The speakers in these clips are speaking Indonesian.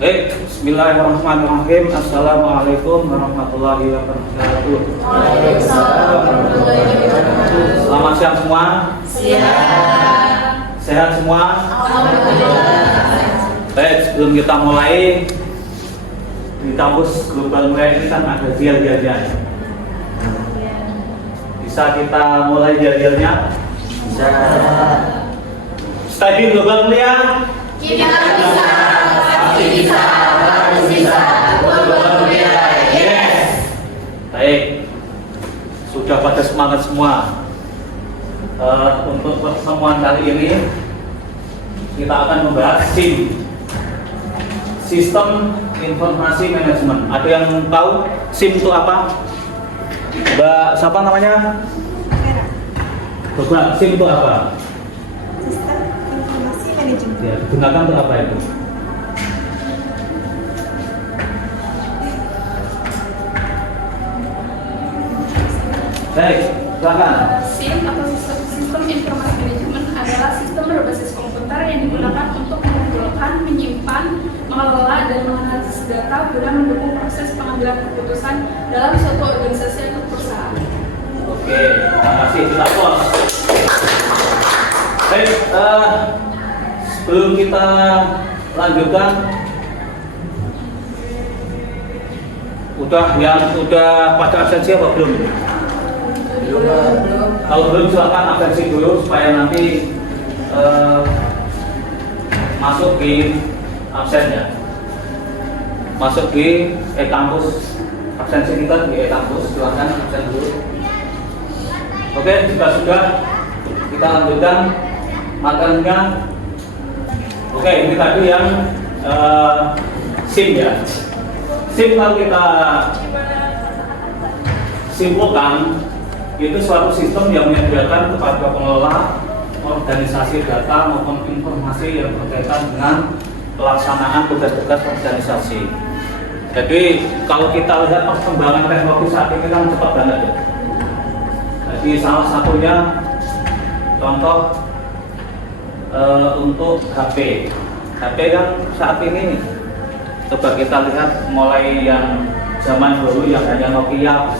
Baik, bismillahirrahmanirrahim. Assalamualaikum warahmatullahi wabarakatuh. Waalaikumsalam warahmatullahi wabarakatuh. Selamat siang semua. Siang. Sehat semua. Alhamdulillah. Baik, sebelum kita mulai, di kampus Global Mulia ini kan ada dial-dialnya. Bisa kita mulai dial-dialnya? Bisa. Studi Global Mulia. Kita bisa, pasti bisa, harus bisa. Global Mulia. Yes. Baik, sudah pada semangat semua. Untuk pertemuan kali ini kita akan membahas SIM, Sistem Informasi Manajemen. Ada yang tahu SIM itu apa? Mbak, siapa namanya? Coba, SIM itu apa? Sistem Informasi Manajemen. Ya, digunakan untuk apa itu? Baik, silakan. SIM atau sistem informasi manajemen adalah sistem berbasis komputer yang digunakan untuk mengumpulkan, menyimpan, mengelola, dan menganalisis data guna mendukung proses pengambilan keputusan dalam suatu organisasi atau perusahaan. Oke, terima kasih. Kita pause. Baik, sebelum kita lanjutkan, udah pada absensi apa belum? Kalau belum silakan absensi dulu supaya nanti masuk di absennya. Masuk di e-kampus, absensi kita di e-kampus, silakan absen dulu. Oke, jika sudah kita lanjutkan materinya. Oke, ini tadi yang SIM ya. SIM kalau kita simpulkan, itu suatu sistem yang menyediakan kepada pengelola organisasi data maupun informasi yang berkaitan dengan pelaksanaan tugas-tugas organisasi. Jadi kalau kita lihat perkembangan teknologi saat ini kan cepat banget ya. Jadi salah satunya contoh untuk HP. HP kan saat ini coba kita lihat mulai yang zaman dulu yang hanya Nokia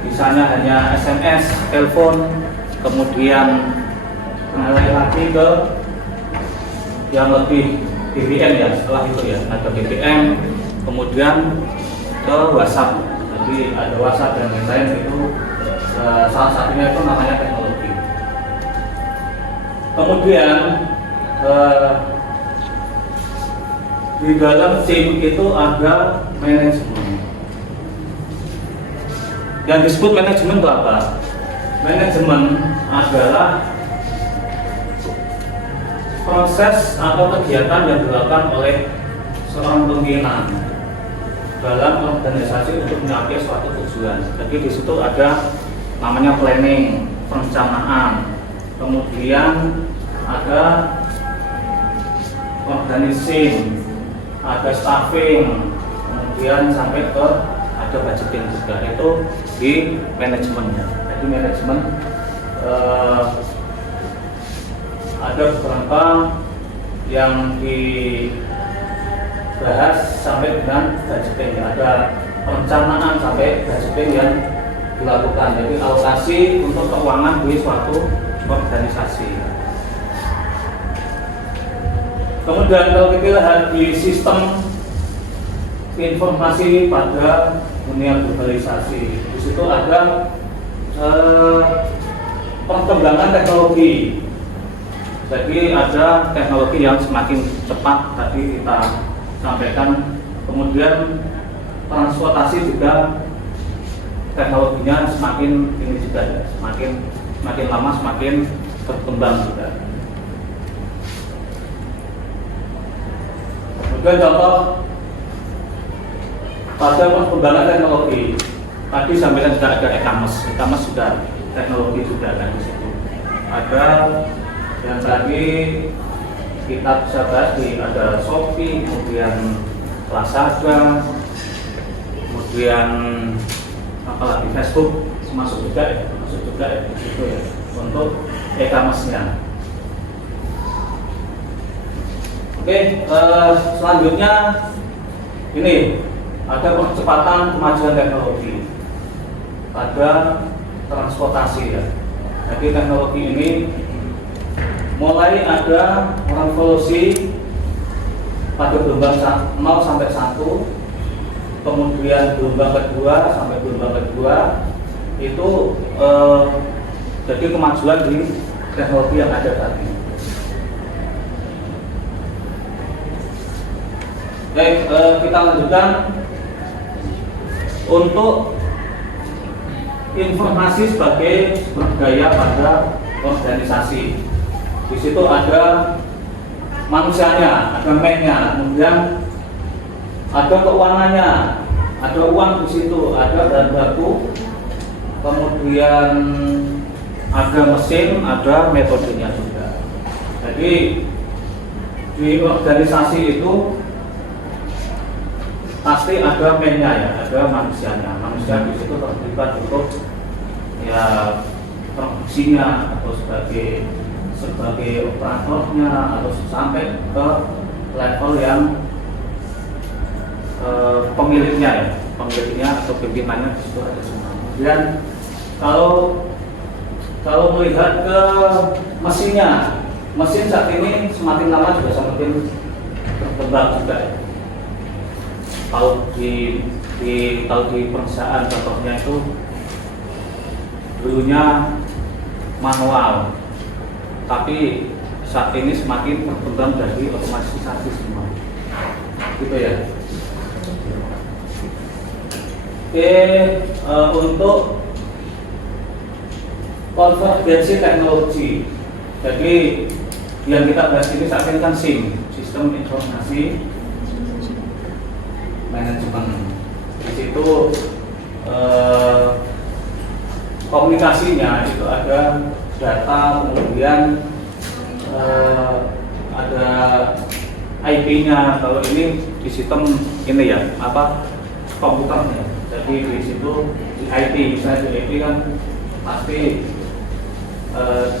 bisanya hanya SMS, telepon, kemudian mulai lagi ke yang lebih BBM ya, setelah itu ya ada BBM, kemudian ke WhatsApp. Jadi ada WhatsApp dan lain-lain itu salah satunya itu namanya teknologi. Kemudian di dalam SIM itu ada manajemen. Yang disebut manajemen itu apa? Manajemen adalah proses atau kegiatan yang dilakukan oleh seorang pimpinan dalam organisasi untuk mencapai suatu tujuan. Jadi di situ ada namanya planning, perencanaan, kemudian ada organizing, ada staffing, kemudian sampai ke ada budgeting juga, itu di manajemennya. Jadi manajemen ada beberapa yang dibahas sampai dengan budgeting, ada perencanaan sampai budgeting yang dilakukan. Jadi alokasi untuk keuangan di suatu organisasi. Kemudian kalau kita lihat di sistem informasi pada dunia globalisasi, di situ ada perkembangan teknologi. Jadi ada teknologi yang semakin cepat tadi kita sampaikan, kemudian transportasi juga teknologinya semakin ini juga ya, semakin lama semakin berkembang juga. Kemudian contoh pada perkembangan teknologi, tadi sampaikan juga ada e-commerce sudah teknologi juga kan di situ. Ada yang tadi kita bisa bahas ada Shopee, kemudian Lazada, kemudian apalagi Facebook masuk juga ya di situ ya untuk e-commerce-nya. Oke, Oke, selanjutnya ini ada percepatan kemajuan teknologi pada transportasi ya. Jadi teknologi ini mulai ada revolusi pada gelombang 0 sampai 1, kemudian gelombang kedua sampai gelombang kedua itu jadi kemajuan di teknologi yang ada saat ini. Baik, kita lanjutkan untuk informasi sebagai sumber daya pada organisasi. Di situ ada manusianya, ada man-nya, kemudian ada keuangannya, ada uang di situ, ada bahan baku, kemudian ada mesin, ada metodenya juga. Jadi di organisasi itu pasti ada man-nya ya, ada manusianya. Manusia di situ terlibat untuk ya produksinya atau sebagai operatornya atau sampai ke level yang pemiliknya ya, pemiliknya atau pimpinannya di situ ada semua. Kemudian kalau melihat ke mesinnya, mesin saat ini semakin lama juga semakin berkembang juga ya. Kalau di perusahaan contohnya itu dulunya manual, tapi saat ini semakin berkembang dari otomatisasi semua, gitu ya. Oke, untuk konvergensi teknologi, jadi yang kita bahas ini saat ini kan SIM, sistem informasi manajemen. Di situ komunikasinya itu ada data, kemudian ada IP-nya. Kalau ini di sistem ini ya, komputernya. Jadi di situ di IP, misalnya di IP kan pasti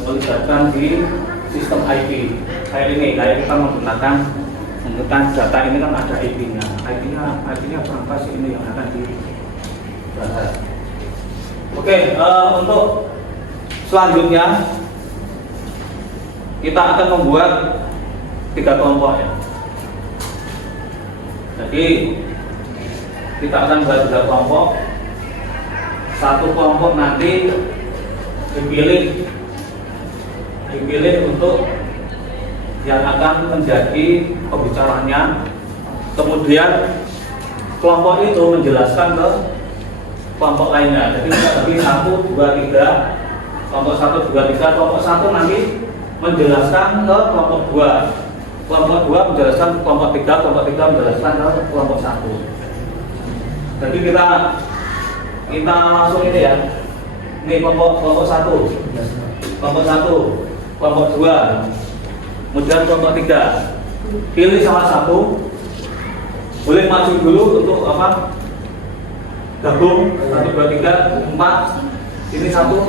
melibatkan di sistem IP. Kayak ini, kayak kita menggunakan data ini kan ada IP-nya. IP-nya berapa sih ini yang akan dibahas. Oke, untuk selanjutnya kita akan membuat 3 kelompok ya. Jadi kita akan buat 3 kelompok. Satu kelompok nanti dipilih untuk yang akan menjadi pembicaraannya. Kemudian kelompok itu menjelaskan ke kelompok lainnya. Jadi kita bagi 1, 2, 3. Kelompok 1, 2, 3. Kelompok 1 nanti menjelaskan ke kelompok 2. Kelompok 2 menjelaskan ke kelompok 3. Kelompok 3 menjelaskan ke kelompok 1. Jadi kita langsung ini ya. Ini kelompok 1. Kelompok 1, kelompok 2. Kemudian kelompok 3. Pilih salah satu. Boleh maju dulu untuk gabung 1, 2, 3, 4. Ini 1,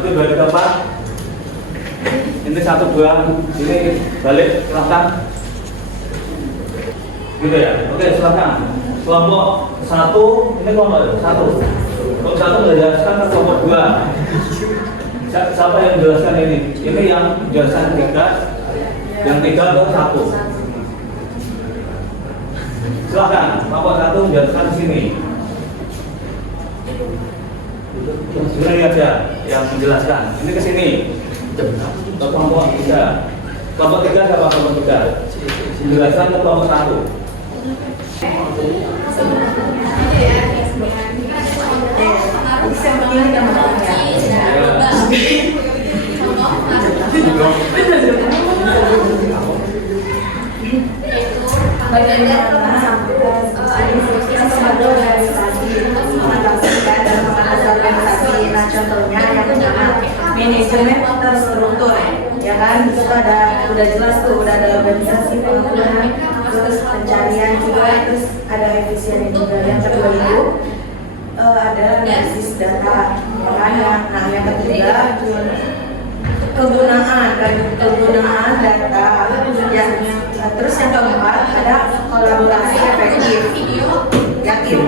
2, 3, 4. Ini 1, 2. Ini balik, silahkan. Gitu ya. Oke, silahkan. Kelompok 1, ini kelompok 1. Kelompok 1 menjelaskan ke kelompok 2. Siapa yang menjelaskan ini? Ini yang menjelaskan 3. Yang 3 ke 1. Silahkan, kelompok 1 menjelaskan di sini. Ini aja yang menjelaskan. Ini ke sini. Ke kelompok 3. Kelompok 3 siapa kelompok 3? Menjelaskan ke kelompok 1. Bagian sebagai organisasi mengadaptasikan dan mengatasi organisasi. Nah, contohnya yang pertama manajemen terstruktur, ya kan? Itu udah jelas tuh, udah ada organisasi pengaturan, terus pencarian juga, terus ada efisien juga. Yang kedua itu ada analisis data, makanya. Nah, yang ketiga kegunaan. dan penggunaan data. Ya, terus yang keempat ada kolaborasi efektif. Yakin.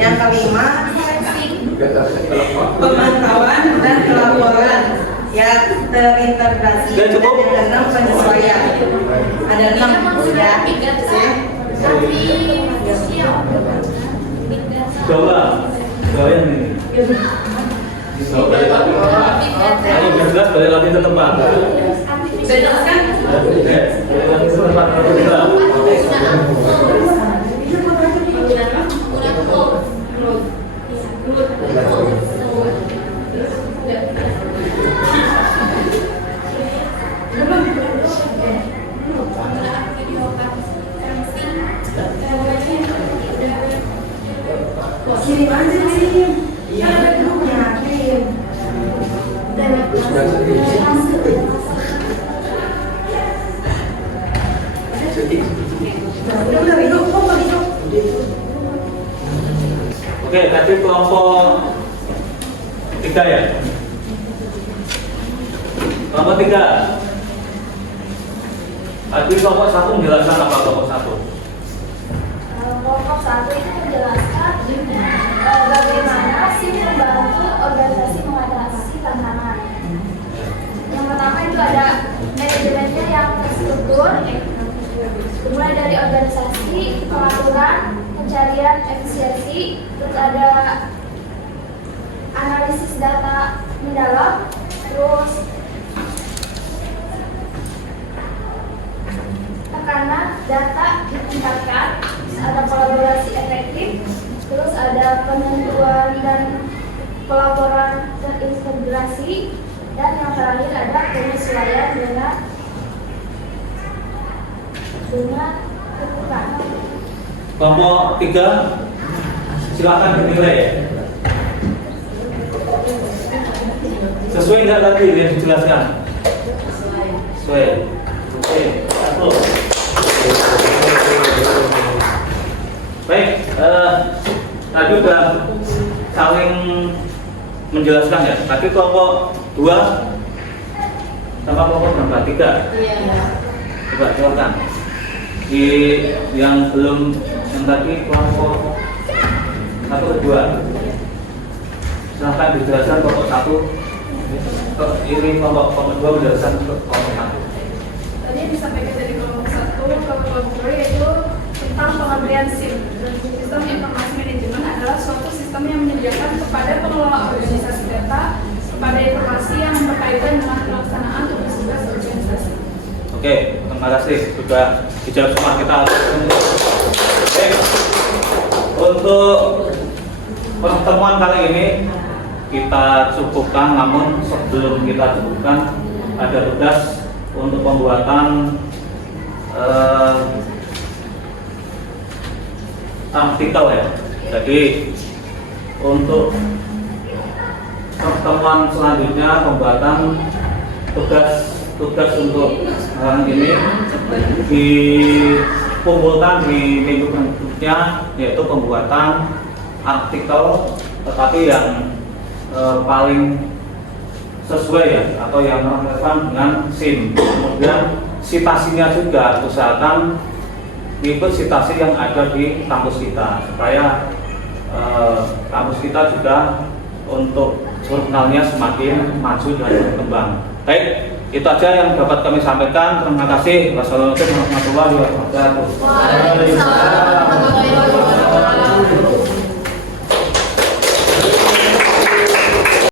Yang kelima pemantauan dan pelaporan ya terintegrasi. Sudah cukup? Dan yang keenam penyesuaian. Ada 6 ya. Coba yang ini. Coba balik lagi. Kalau udah jelas balik lagi ke tempat. Jelas kan? Balik lagi ke tempat. Kirim aja kirim. Iya, ada grupnya kirim. Udah hidup, kok nggak hidup? Oke, tadi kelompok 3 ya. Kelompok 3. Tadi kelompok 1 menjelaskan apa kelompok 1? Kelompok 1 itu menjelaskan bagaimana SIM membantu organisasi mengatasi tantangan. Yang pertama itu ada manajemennya yang terstruktur, dimulai dari organisasi, pengaturan, pencarian efisiensi, terus ada analisis data mendalam, terus tekanan data ditingkatkan, ada kolaborasi efektif, terus ada penentuan dan pelaporan terintegrasi, dan yang terakhir ada penyesuaian dengan kekurangan. Kelompok 3 silakan dinilai ya. Sesuai nggak tadi yang dijelaskan? Sesuai. Oke, 1. Baik, tadi udah saling menjelaskan ya. Tadi kelompok 2 sama kelompok berapa? 3. Coba jelaskan. Di yang belum yang tadi kelompok 1 2. Silahkan dijelaskan kelompok 1. Ini kelompok 2 menjelaskan kelompok 1. Tadi yang disampaikan dari kelompok 1 ke kelompok 2 yaitu tentang pengambilan SIM. Sistem informasi manajemen adalah suatu sistem yang menyediakan kepada pengelola organisasi data kepada informasi yang berkaitan dengan pelaksanaan tugas-tugas organisasi. Oke, terima kasih sudah dijawab semua kita. Oke, untuk pertemuan kali ini kita cukupkan, namun sebelum kita cukupkan ada tugas untuk pembuatan artikel ya. Jadi untuk pertemuan selanjutnya pembuatan tugas untuk hari ini dikumpulkan di minggu berikutnya, yaitu pembuatan artikel tetapi yang paling sesuai ya, atau yang relevan dengan SIM. Kemudian citasinya juga usahakan ikut citasi yang ada di kampus kita supaya kampus kita juga untuk jurnalnya semakin maju dan berkembang. Baik, itu aja yang dapat kami sampaikan. Terima kasih. Wassalamualaikum warahmatullahi wabarakatuh.